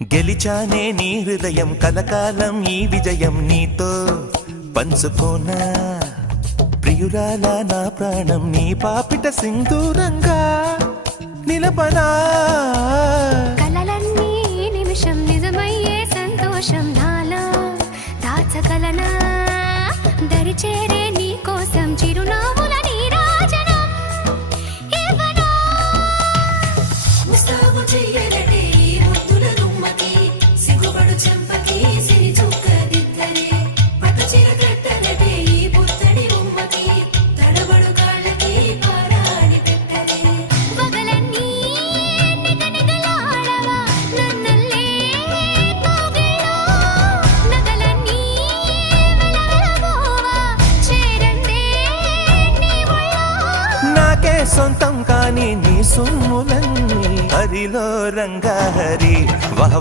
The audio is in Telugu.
గెలిచానే నీ హృదయం కలకాలం ఈ విజయం నీతో పంచుకోనా ప్రియురాలా నా ప్రాణం నీ పాపిట సింధూరంగా నిలపనా కలలన్నీ నిమిషం నిజమయ్యే సంతోషం నాలో దాచగలనా దరిచేరే నీ కోసం చిరునవ్వుల నీరాజనం ఇవ్వనా ముస్తాబు చెయ్యలటే ఈ ముద్దుల గుమ్మకి సిగ్గుపడు చెంపకి సిరి చుక్కదిద్దలే పట్టు చీర కట్టలటే ఈ పుత్తడి ఉమ్మకి తడబడు కాళ్ళకి పారాని పెట్టలే పగలన్నీ నిగనిగలాడవా నన్నల్లే కోగిలో నగలన్నీ వెలవెలబోవా చేరందే నీ ఒళ్ళో నాకే సొంతం కాని నీ సొమ్ములన్నీ హరిలో రంగా హరి వహ